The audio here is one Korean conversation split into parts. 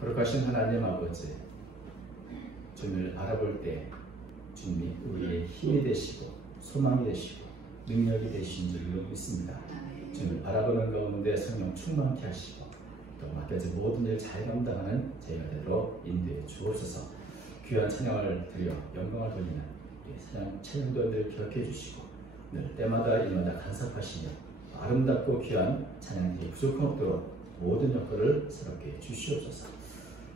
거룩하신 하나님 아버지, 주님을 바라볼 때 주님이 우리의 힘이 되시고 소망이 되시고 능력이 되신 줄로 믿습니다. 주님을 바라보는 가운데 성령 충만케 하시고 또 맡겨진 모든 일 잘 감당하는 저희가 되도록 인도해 주옵소서. 귀한 찬양을 드려 영광을 돌리는 찬양도들 기억해 주시고 늘 때마다 일마다 간섭하시며 아름답고 귀한 찬양들이 부족함 없도록 모든 역할을 새롭게 주시옵소서.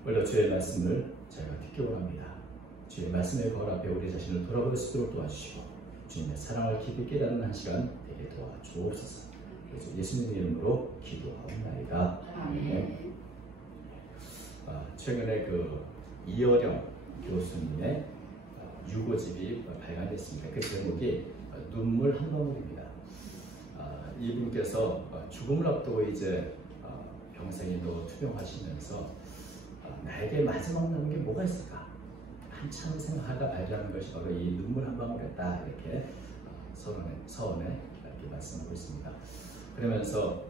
오늘 주의 말씀을 저희가 듣기 원합니다. 주의 말씀의 거울 앞에 우리 자신을 돌아볼 수 있도록 도와주시고 주님의 사랑을 깊이 깨닫는 한 시간 되게 도와주옵소서. 그래서 예수님 이름으로 기도하옵나이다. 아멘. 최근에 이어령 교수님의 유고집이 발간됐습니다. 그 제목이 눈물 한 방울입니다. 이분께서 죽음을 앞두고 이제 병생이 투병하시면서 나에게 마지막 남은 게 뭐가 있을까? 한참 생각하다 발견한 것이 바로 이 눈물 한 방울이었다. 이렇게 서원에 이렇게 말씀하고 있습니다. 그러면서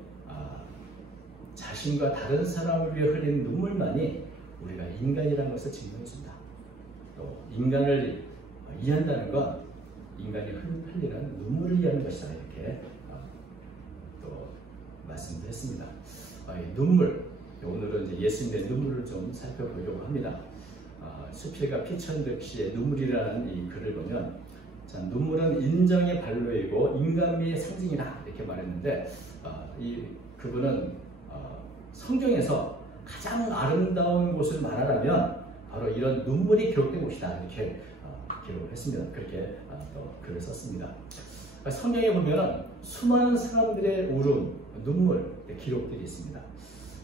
자신과 다른 사람을 위해 흘린 눈물만이 우리가 인간이라는 것을 증명해준다. 또 인간을 이해한다는 건 인간이 흘리는 눈물을 이해하는 것이다. 이렇게 또 말씀을 했습니다. 이 눈물, 오늘은 이제 예수님의 눈물을 좀 살펴보려고 합니다. 수필가 피천득 씨의 눈물이라는 이 글을 보면 눈물은 인정의 발로이고 인간미의 상징이다 이렇게 말했는데 그분은 성경에서 가장 아름다운 곳을 말하라면 바로 이런 눈물이 기록된 곳이다 이렇게 기록을 했습니다. 그렇게 또 글을 썼습니다. 성경에 보면 수많은 사람들의 울음, 눈물 기록들이 있습니다.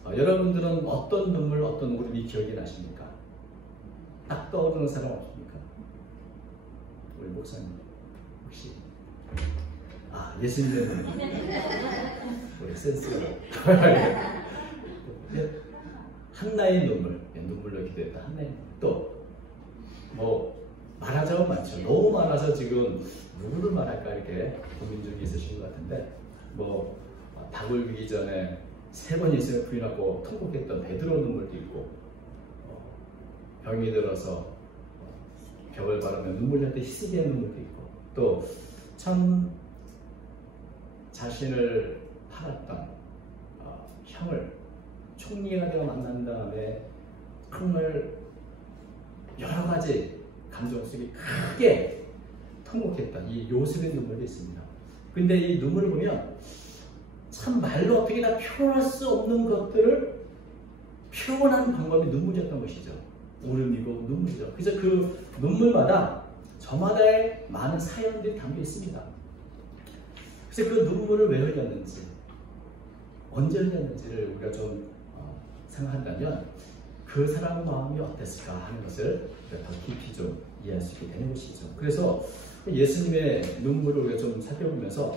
여러분들은 어떤 눈물, 어떤 울음이 기억이 나십니까? 딱 떠오르는 사람 없습니까? 우리 목사님 혹시 예수님의 눈물 우리 센스가 한나의 눈물로 기도했다. 한나의 또 말하자면 많죠. 너무 많아서 지금 누구를 말할까 이렇게 고민 중에 있으신 것 같은데 닭을 비기 전에 3번 예수님을 부인하고 통곡했던 베드로 눈물도 있고 병이 들어서 벽을 바르며 눈물 날 때 희스기한 눈물도 있고 또 참 자신을 팔았던 형을 총리가 되어 만난 다음에 정말 여러 가지 감정 속에 크게 통곡했던 이 요셉의 눈물도 있습니다. 근데 이 눈물을 보면 참 말로 어떻게 다 표현할 수 없는 것들을 표현하는 방법이 눈물이었던 것이죠. 울음이고 눈물이죠. 그래서 그 눈물마다 저마다의 많은 사연들이 담겨 있습니다. 그래서 그 눈물을 왜 흘렸는지, 언제 흘렸는지를 우리가 좀 생각한다면 그 사람 마음이 어땠을까 하는 것을 더 깊이 좀 이해할 수 있게 되는 것이죠. 그래서 예수님의 눈물을 우리가 좀 살펴보면서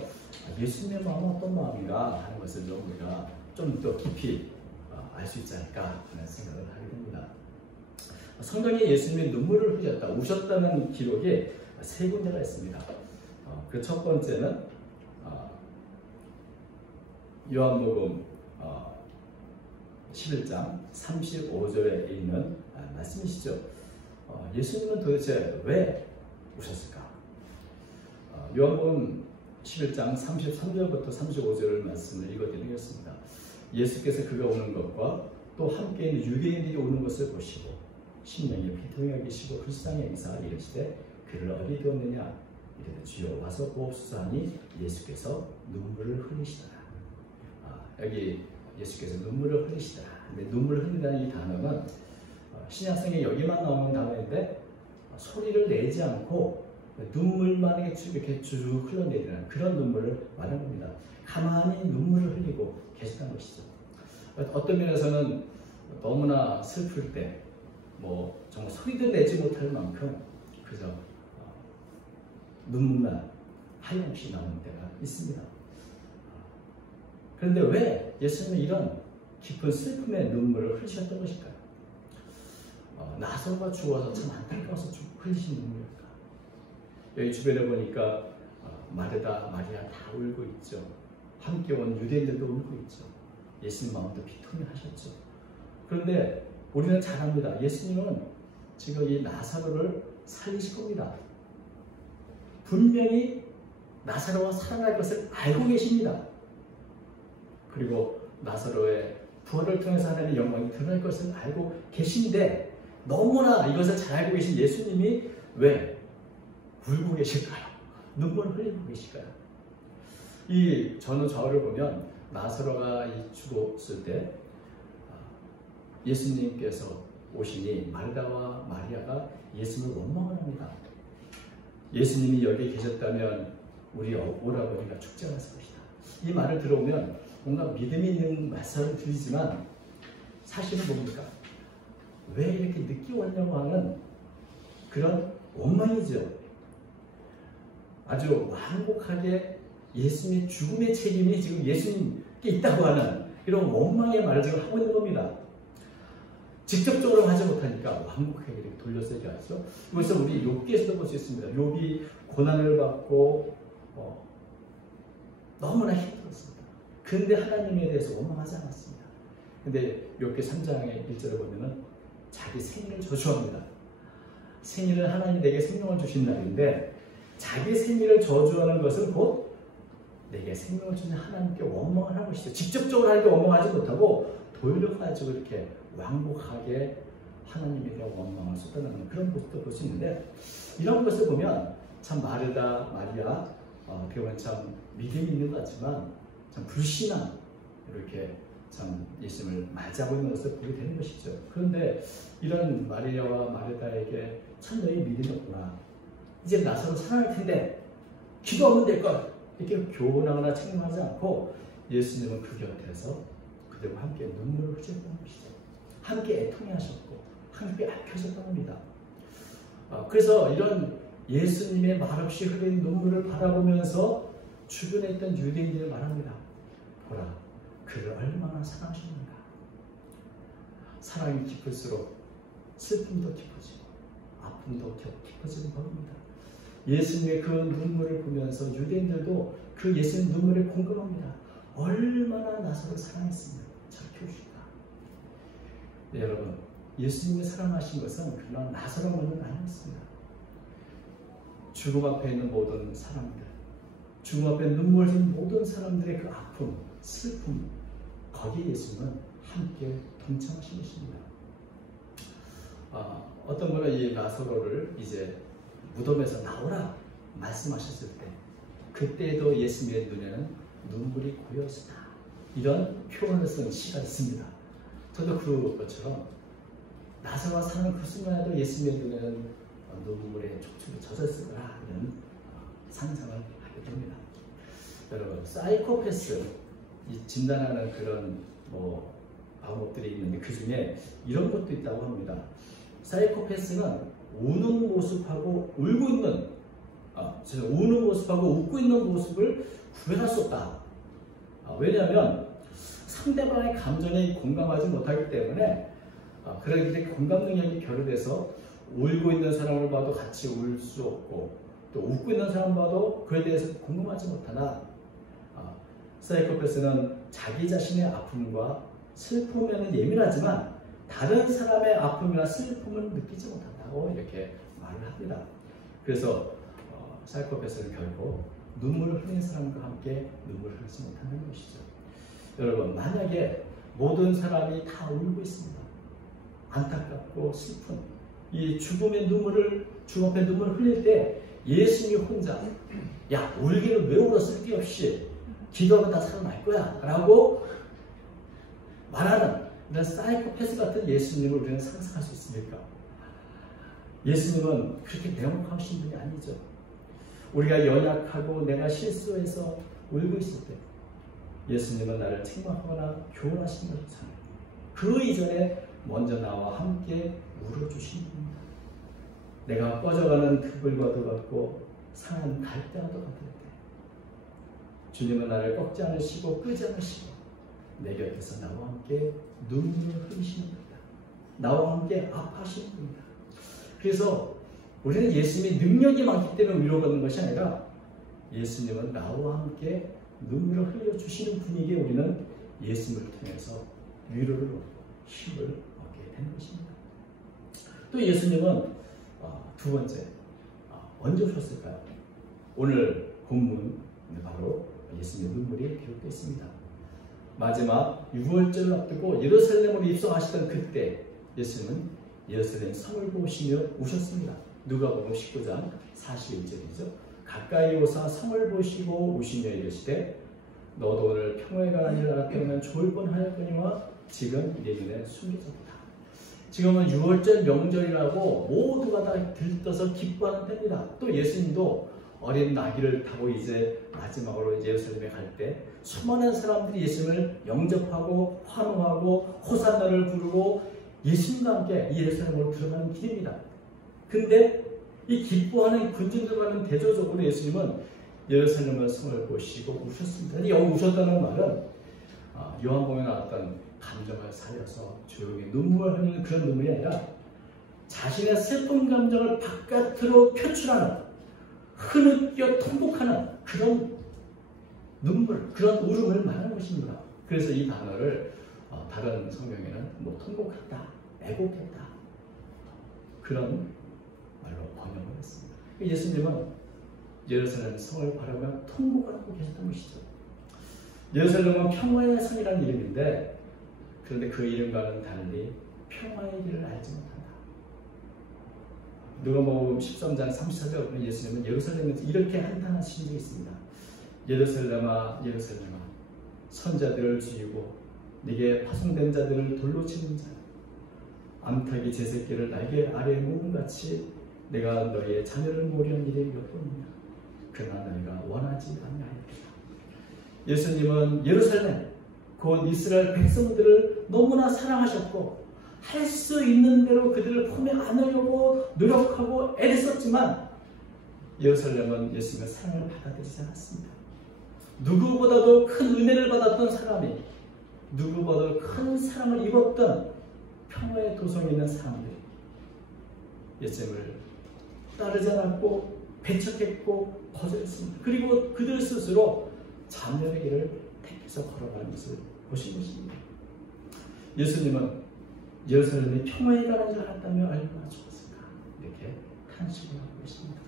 예수님의 마음은 어떤 마음인가 하는 것을 좀 우리가 좀 더 깊이 알 수 있지 않을까 하는 생각을 하게 됩니다. 성경에 예수님의 눈물을 흘렸다, 우셨다는 기록이 3군데가 있습니다. 그 첫 번째는 요한복음 11장 35절에 있는 말씀이시죠. 예수님은 도대체 왜 우셨을까? 요한복음 11장 33절부터 35절 말씀을 읽어드리겠습니다. 예수께서 그가 오는 것과 또 함께 있는 유대인들이 오는 것을 보시고 심령이 비통하게 계시고 불쌍히 여기사 이르시되 그를 어디 두었느냐 이르되 주여 와서 보옵소서 하니 예수께서 눈물을 흘리시더라. 여기 예수께서 눈물을 흘리시더라. 근데 눈물을 흘린다는 이 단어는 신약성에 여기만 나오는 단어인데 소리를 내지 않고 눈물만 이렇게 쭉 흘러내리는 그런 눈물을 말하는 겁니다. 가만히 눈물을 흘리고 계시다는 것이죠. 어떤 면에서는 너무나 슬플 때 정말 소리도 내지 못할 만큼 그저 눈물만 하염없이 나오는 때가 있습니다. 그런데 왜 예수님은 이런 깊은 슬픔의 눈물을 흘리셨던 것일까요? 나사로가 죽어서 참 안타까워서 흘리신 눈물일까? 여기 주변에 보니까 마르다, 마리아 다 울고 있죠. 함께 온 유대인들도 울고 있죠. 예수님 마음도 비통해 하셨죠. 그런데 우리는 잘 압니다. 예수님은 지금 이 나사로를 살리실 겁니다. 분명히 나사로가 살아날 것을 알고 계십니다. 그리고 나사로의 부활을 통해서 하나님의 영광이 드러날 것을 알고 계신데 너무나 이것을 잘 알고 계신 예수님이 왜 울고 계실까요? 눈물을 흘리고 계실까요? 저는 저를 보면 나사로가 죽었을 때 예수님께서 오시니 마르다와 마리아가 예수님을 원망을 합니다. 예수님이 여기 계셨다면 우리 오라버니가 죽지 않았을 것이다. 이 말을 들어오면 뭔가 믿음이 있는 말씀을 드리지만 사실은 뭡니까? 왜 이렇게 늦게 왔냐고 하는 그런 원망이죠. 아주 완곡하게 예수님의 죽음의 책임이 지금 예수님께 있다고 하는 이런 원망의 말을 지금 하고 있는 겁니다. 직접적으로 하지 못하니까 완곡하게 이렇게 돌려서 얘기하죠. 이것을 우리 욥기에서도 볼 수 있습니다. 욥이 고난을 받고 너무나 힘들었습니다. 그런데 하나님에 대해서 원망하지 않았습니다. 근데 욥기 3장의 1절을 보면은 자기 생일을 저주합니다. 생일은 하나님 내게 생명을 주신 날인데 자기 생일을 저주하는 것은 곧 내게 생명을 주신 하나님께 원망을 하는 것이죠. 직접적으로 하나님께 원망하지 못하고 돌려가지고 이렇게 완곡하게 하나님에 대한 원망을 쏟아내는 그런 모습도 볼 수 있는데 이런 것을 보면 참 마르다, 마리아 어떻게 보면 참 믿음이 있는 것 같지만 참 불신한 이렇게 참 예수님을 맞이하고 있는 것을 보게 되는 것이죠. 그런데 이런 마리아와 마르다에게 참 너희 믿음이 없구나. 이제 나사로 살아날 텐데 기도하면 될 것. 이렇게 교훈하거나 책망하지 않고 예수님은 그 곁에서 그들과 함께 눈물을 흘렸던 것이죠. 함께 애통해 하셨고 함께 아껴졌던 겁니다. 그래서 이런 예수님의 말없이 흘린 눈물을 바라보면서 주변에 있던 유대인들을 말합니다. 보라, 그를 얼마나 사랑하셨는가. 사랑이 깊을수록 슬픔도 깊어지고 아픔도 깊어지는 법입니다. 예수님의 그 눈물을 보면서 유대인들도 그 예수님 눈물에 공감합니다. 얼마나 나사로를 사랑했으면 저렇게 울까. 네, 여러분, 예수님이 사랑하신 것은 그러나 나사로만은 아니었습니다. 죽음 앞에 있는 모든 사람들, 죽음 앞에 눈물 흘린 모든 사람들의 그 아픔, 슬픔, 거기에 예수님은 함께 동참하신 것입니다. 어떤 분은 이 나사로를 이제 무덤에서 나오라 말씀하셨을 때 그때도 예수님의 눈에는 눈물이 고였으나 이런 표현을 쓴 시가 있습니다. 저도 그것처럼 나사로가 사는 그 순간에도 예수님의 눈에는 눈물에 촉촉이 젖었을 거라 이런 상상을 하게 됩니다. 여러분, 사이코패스 진단하는 그런 방법들이 있는데 그 중에 이런 것도 있다고 합니다. 사이코패스는 우는 모습하고 울고 있는 우는 모습하고 웃고 있는 모습을 구별할 수 없다. 왜냐하면 상대방의 감정에 공감하지 못하기 때문에 그렇게 공감 능력이 결여돼서 울고 있는 사람을 봐도 같이 울 수 없고 또 웃고 있는 사람 봐도 그에 대해서 공감하지 못하나 사이코패스는 자기 자신의 아픔과 슬픔에는 예민하지만 다른 사람의 아픔이나 슬픔을 느끼지 못한다고 이렇게 말을 합니다. 그래서 사이코패스는 결국 눈물을 흘리는 사람과 함께 눈물을 흘리지 못하는 것이죠. 여러분, 만약에 모든 사람이 다 울고 있습니다. 안타깝고 슬픈 이 죽음의 눈물을 죽음 앞에 눈물을 흘릴 때 예수님이 혼자 야 울기는 왜 울어 쓸데없이 기도하면 다 살아날 거야 라고 말하는 이런 사이코패스 같은 예수님을 우리는 상상할 수 있습니까? 예수님은 그렇게 냉혹하신 분이 아니죠. 우리가 연약하고 내가 실수해서 울고 있을 때 예수님은 나를 책망하거나 교훈하시는 것처럼 그 이전에 먼저 나와 함께 울어주시는 분입니다. 내가 꺼져가는 그불과도 같고 상한 갈대와도 같을 때 주님은 나를 꺾지 않으시고 끄지 않으시고 내 곁에서 나와 함께 눈물을 흘리시는 분이다. 나와 함께 아파하시는 분이다. 그래서 우리는 예수님의 능력이 많기 때문에 위로받는 것이 아니라 예수님은 나와 함께 눈물을 흘려주시는 분이기에 우리는 예수님을 통해서 위로를 얻고 힘을 얻게 되는 것입니다. 또 예수님은 두 번째 언제 오셨을까요? 오늘 본문 바로 예수님의 눈물이 기록되어 있습니다. 마지막 6월절을 앞두고 예루살렘으로 입성하시던 그때 예수님은 예루살렘 성을 보시며 우셨습니다. 누가복음 19장 41절이죠. 가까이 오사 성을 보시고 우시며 이르시되 너도 오늘 평화에 관한 일을 알았다면 좋을 뻔하였거니와 지금 내 눈에 숨겨졌다. 지금은 6월절 명절이라고 모두가 다 들떠서 기뻐하는 때입니다. 또 예수님도 어린 나귀를 타고 이제 마지막으로 예루살렘에 갈 때 수많은 사람들이 예수님을 영접하고 환호하고 호산나를 부르고 예수님과 함께 예루살렘으로 들어가는 길입니다. 근데 이 기뻐하는 군중들과는 대조적으로 예수님은 예루살렘의 성을 보시고 우셨습니다. 여기 우셨다는 말은 요한복음에 나왔던 감정을 살려서 조용히 눈물을 흘리는 그런 눈물이 아니라 자신의 슬픈 감정을 바깥으로 표출하는 흐느껴 통곡하는 그런 눈물, 그런 울음을 말하는 것입니다. 그래서 이 단어를 다른 성경에는 뭐 통곡했다, 애곡했다 그런 말로 번역을 했습니다. 예수님은 예루살렘 성을 바라보며 통곡을 하고 계셨던 것이죠. 예루살렘은 평화의 성이라는 이름인데 그런데 그 이름과는 달리 평화의 길을 알지 못한다. 누가복음 13장 34절에 보면 예수님은 예루살렘에서 이렇게 한탄하신 적이 있습니다. 예루살렘아 예루살렘아 선자들을 죽이고 네게 파송된 자들을 돌로 치는 자라 암탉이 제 새끼를 날개 아래에 모음같이 내가 너희의 자녀를 모으려는 일이 몇 번이냐 그러나 너희가 원하지 아니하였다. 예수님은 예루살렘 곧 이스라엘 백성들을 너무나 사랑하셨고 할 수 있는 대로 그들을 품에 안으려고 노력하고 애썼지만 예루살렘은 예수님의 사랑을 받아들이지 않았습니다. 누구보다도 큰 은혜를 받았던 사람이 누구보다도 큰 사랑을 입었던 평화의 도성에 있는 사람들이 예수님을 따르지 않았고 배척했고 거절했습니다. 그리고 그들 스스로 자멸의 길을 택해서 걸어가는 것을 보신 것입니다. 예수님은 예루살렘이 평화에 관한 줄 알았다며 얼마나 좋았을까 이렇게 탄식을 하고 있습니다.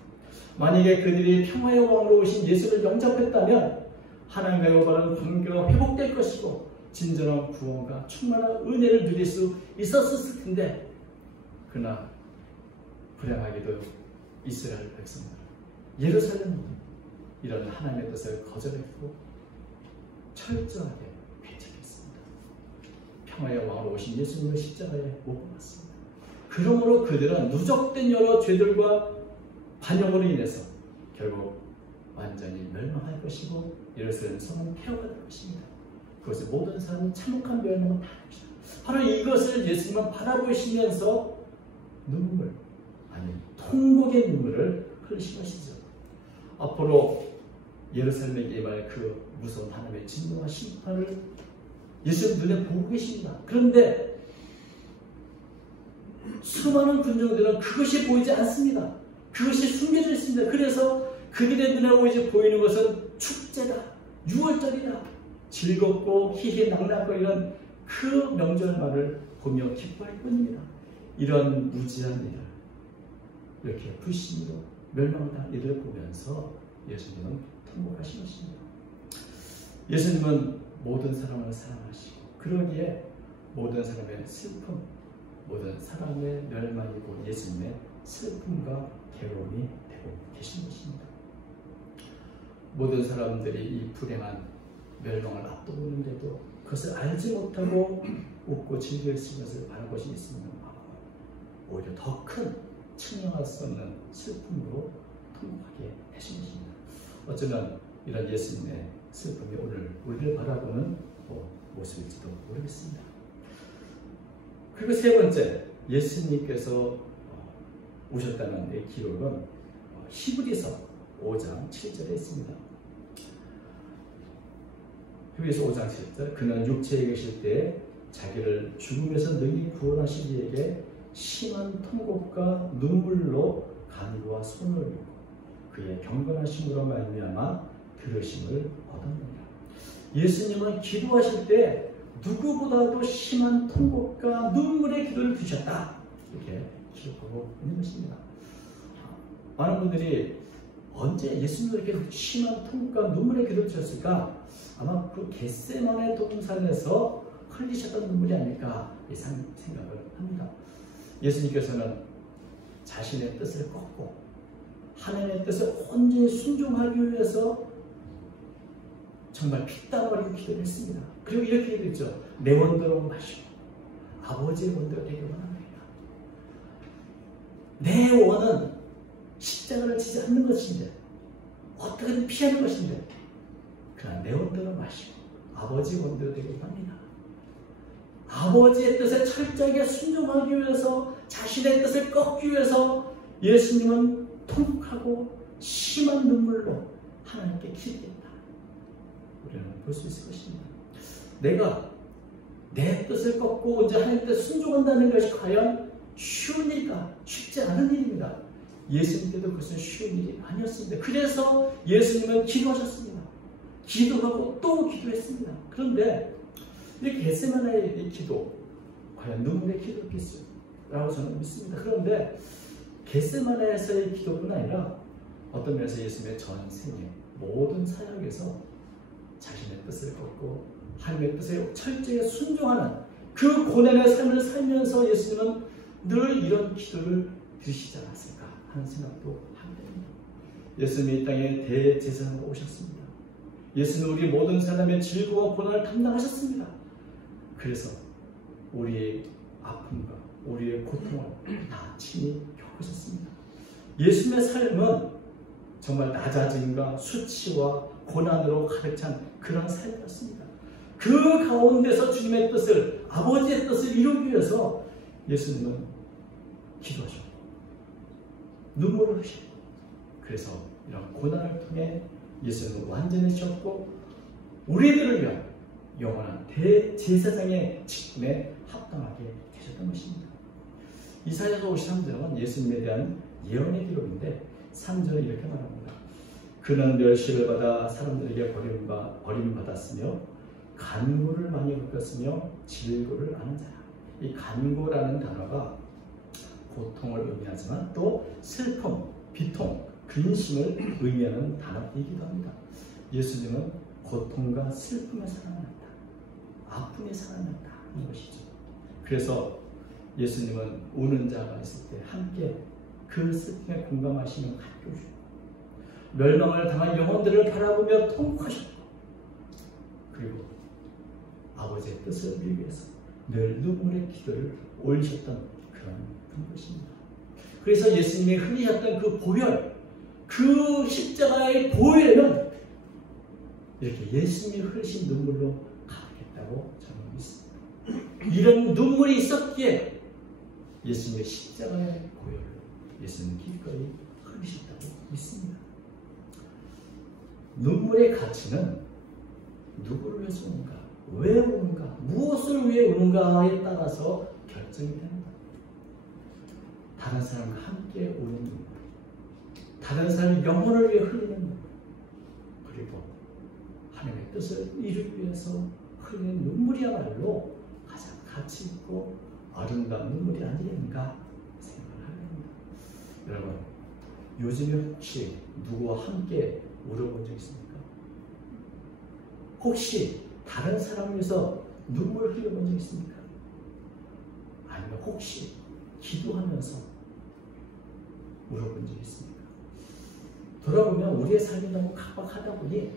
만약에 그들이 평화의 왕으로 오신 예수를 영접했다면 하나님과 여호와는 관계가 회복될 것이고 진정한 구원과 충만한 은혜를 누릴 수 있었을 텐데 그러나 불행하게도 이스라엘 백성들 예루살렘은 이런 하나님의 뜻을 거절했고 철저하게 배척했습니다. 평화의 왕으로 오신 예수님을 십자가에 못 박았습니다. 그러므로 그들은 누적된 여러 죄들과 반역으로 인해서 결국 완전히 멸망할 것이고 예루살렘 성은 폐허가 될 것입니다. 그것을 모든 사람은 참혹한 멸망을 당할 것이다. 바로 이것을 예수님은 바라보시면서 눈물, 아니 통곡의 눈물을 흘리신 것이죠. 앞으로 예루살렘에게 임할 그 무서운 하나님의 진노와 심판을 예수님 눈에 보고 계십니다. 그런데 수많은 군중들은 그것이 보이지 않습니다. 그것이 숨겨져 있습니다. 그래서 그들의 눈에 보이는 것은 축제다, 6월절이다, 즐겁고 희희낙낙거리는 그 명절만을 보며 기뻐할 뿐입니다. 이런 무지한 일을 이렇게 불신으로 멸망당한 일을 보면서 예수님은 통곡하신 것입니다. 예수님은 모든 사람을 사랑하시고 그러기에 모든 사람의 슬픔, 모든 사람의 멸망이고 예수님의 슬픔과 괴로움이 되고 계신 것입니다. 모든 사람들이 이 불행한 멸망을 앞두고 있는데도 그것을 알지 못하고 웃고 즐겨 있을 것을 바라보시 있으면 오히려 더 큰 측량할 수 없는 슬픔으로 통곡하게 하신 것입니다. 어쩌면 이런 예수님의 슬픔이 오늘 우리를 바라보는 모습일지도 모르겠습니다. 그리고 세 번째, 예수님께서 오셨다는 이 기록은 히브리서 5장 7절에 있습니다. 히브리서 5장 7절, 그는 육체에 계실 때 자기를 죽음에서 능히 구원하신 이에게 심한 통곡과 눈물로 간구와 손을 올리고 그의 경건하심으로 말미암아 들으심을 얻었느니라. 예수님은 기도하실 때 누구보다도 심한 통곡과 눈물의 기도를 드셨다. 이렇게 기록하고 있는 것입니다. 많은 분들이 언제 예수님에게 심한 통곡과 눈물의 기도를 주셨을까? 아마 그 겟세마네 동산에서 흘리셨던 눈물이 아닐까 생각을 합니다. 예수님께서는 자신의 뜻을 꺾고 하나님의 뜻을 온전히 순종하기 위해서 정말 피땀 흘리고 기도를 했습니다. 그리고 이렇게 기도했죠. 내 원대로 마시고 아버지의 원대로 되게 원합니다. 내 원은 십자가를 지지 않는 것인데 어떻게든 피하는 것인데 그러나 내 원대로 마시고 아버지의 원대로 되게 원합니다. 아버지의 뜻에 철저하게 순종하기 위해서 자신의 뜻을 꺾기 위해서 예수님은 통곡하고 심한 눈물로 하나님께 기도했다. 우리는 볼 수 있을 것입니다. 내가 내 뜻을 꺾고 이제 하나님 뜻에 순종한다는 것이 과연 쉬운 일일까? 쉽지 않은 일입니다. 예수님께도 그것은 쉬운 일이 아니었습니다. 그래서 예수님은 기도하셨습니다. 기도하고 또 기도했습니다. 그런데 이 겟세마네의 기도, 과연 눈물의 기도였겠어요? 라고 저는 믿습니다. 그런데 겟세마네에서의 기도뿐 아니라 어떤 면에서 예수님의 전생의 모든 사역에서 자신의 뜻을 걷고 하나님의 뜻에 철저히 순종하는 그 고난의 삶을 살면서 예수님은 늘 이런 기도를 드시지 않았을까 하는 생각도 하게 됩니다. 예수님이 이 땅에 대제사장으로 오셨습니다. 예수님은 우리 모든 사람의 질고와 고난을 담당하셨습니다. 그래서 우리의 아픔과 우리의 고통을 다 친히 겪으셨습니다. 예수님의 삶은 정말 낮아짐과 수치와 고난으로 가득 찬 그런 삶이었습니다. 그 가운데서 주님의 뜻을, 아버지의 뜻을 이루기 위해서 예수님은 기도하셨고 눈물을 흘리셨고 그래서 이런 고난을 통해 예수님은 완전해지셨고 우리들을 위한 영원한 대제사장의 직분에 합당하게 되셨던 것입니다. 이사야서 53장은 예수님에 대한 예언의 기록인데 3절에 이렇게 말합니다. 그는 멸시를 받아 사람들에게 버림받았으며 간구를 많이 겪었으며 질고를 아는 자라. 이 간구라는 단어가 고통을 의미하지만 또 슬픔, 비통, 근심을 의미하는 단어이기도 합니다. 예수님은 고통과 슬픔에 살아났다. 아픔에 살아났다 하는 것이죠. 그래서 예수님은 우는 자가 있을 때 함께 그 슬픔에 공감하시며 함께 오셨고 멸망을 당한 영혼들을 바라보며 통곡하셨고 그리고 아버지의 뜻을 이루기 위해서 늘 눈물의 기도를 올리셨던 그런 것입니다. 그래서 예수님이 흘리셨던 그 보혈, 그 십자가의 보혈은 이렇게 예수님이 흘리신 눈물로 가득했다고 저는 믿습니다. 이런 눈물이 있었기에 예수님의 십자가의 보혈을 예수님은 기꺼이 흘리셨다고 믿습니다. 눈물의 가치는 누구를 위해서 오는가, 왜 오는가, 무엇을 위해 오는가에 따라서 결정이 됩니다. 다른 사람과 함께 오는 눈물, 다른 사람의 영혼을 위해 흘리는 눈물, 그리고 하나님의 뜻을 이루기 위해서 흘리는 눈물이야말로 가장 가치 있고 아름다운 눈물이 아니겠는가 생각을 하게 됩니다. 여러분, 요즘에 혹시 누구와 함께 울어본 적 있습니까? 혹시 다른 사람을 위해서 눈물을 흘려본 적 있습니까? 아니면 혹시 기도하면서 울어본 적 있습니까? 돌아보면 우리의 삶이 너무 각박하다 보니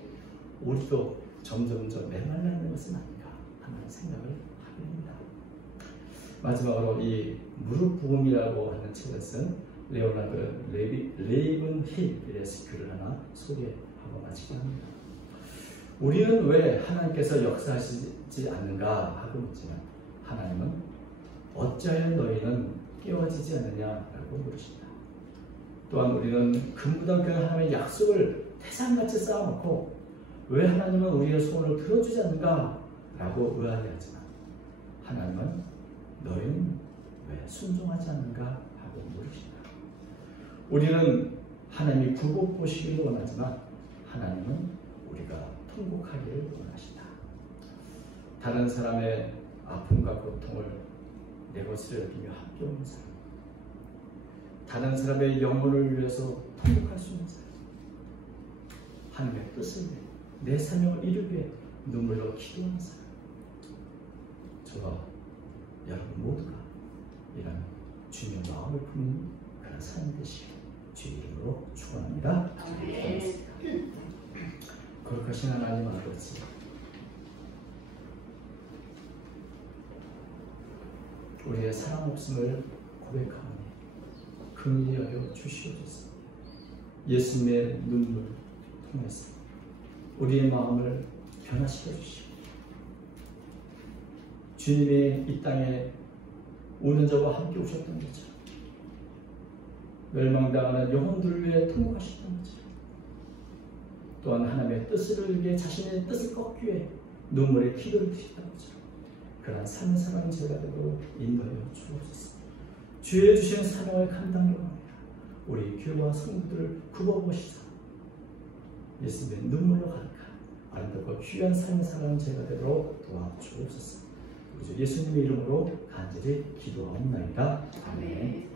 우리도 점점점 메말라있는 것은 아닌가 하는 생각을 하게 됩니다. 마지막으로 이 무릎 부음이라고 하는 책을 쓴 레오나르도 레이븐힐의 글을 하나 소개하고 마치게 합니다. 우리는 왜 하나님께서 역사하시지 않는가 하고 묻지만 하나님은 어찌하여 너희는 깨어지지 않느냐라고 물으십니다. 또한 우리는 근무당교 하나님의 약속을 태산같이 쌓아놓고 왜 하나님은 우리의 소원을 들어주지 않는가 라고 의아해하지만 하나님은 너희는 왜 순종하지 않는가 하고 물으십니다. 우리는 하나님이 굴복 보시기를 원하지만 하나님은 우리가 통곡하기를 원하시다. 다른 사람의 아픔과 고통을 내 것으로 여기며 함께 오는 사람, 다른 사람의 영혼을 위해서 통곡할 수 있는 사람, 하나님의 뜻을 위해 내 사명을 이루기 위해 눈물로 기도하는 사람, 저와 여러분 모두가 이런 주님의 마음을 품는 그런 삶이 되시길 주의 이름으로 축원합니다. 거룩하신 하나님 아버지, 우리의 사랑 없음을 고백하오니 긍휼히 주시옵소서. 예수님의 눈물 통해서 우리의 마음을 변화시켜 주시고, 주님이 이 땅에 우는 자와 함께 오셨던 것처럼 멸망당하는 영혼들을 위해 통곡하셨던 것처럼, 또한 하나님의 뜻을 위해 자신의 뜻을 꺾기 위해 눈물의 기도를 드렸던 것처럼 그러한 삶의 사랑의 제가 되도록 인도하여 주옵소서. 주의 주시는 사명을 감당하려 합니다. 우리 교회와 성도들을 굽어보시사 예수님의 눈물로 가득한 아름답고 귀한 삶의 사랑의 제가 되도록 도와주옵소서. 예수님의 이름으로 간절히 기도하옵나이다. 아멘.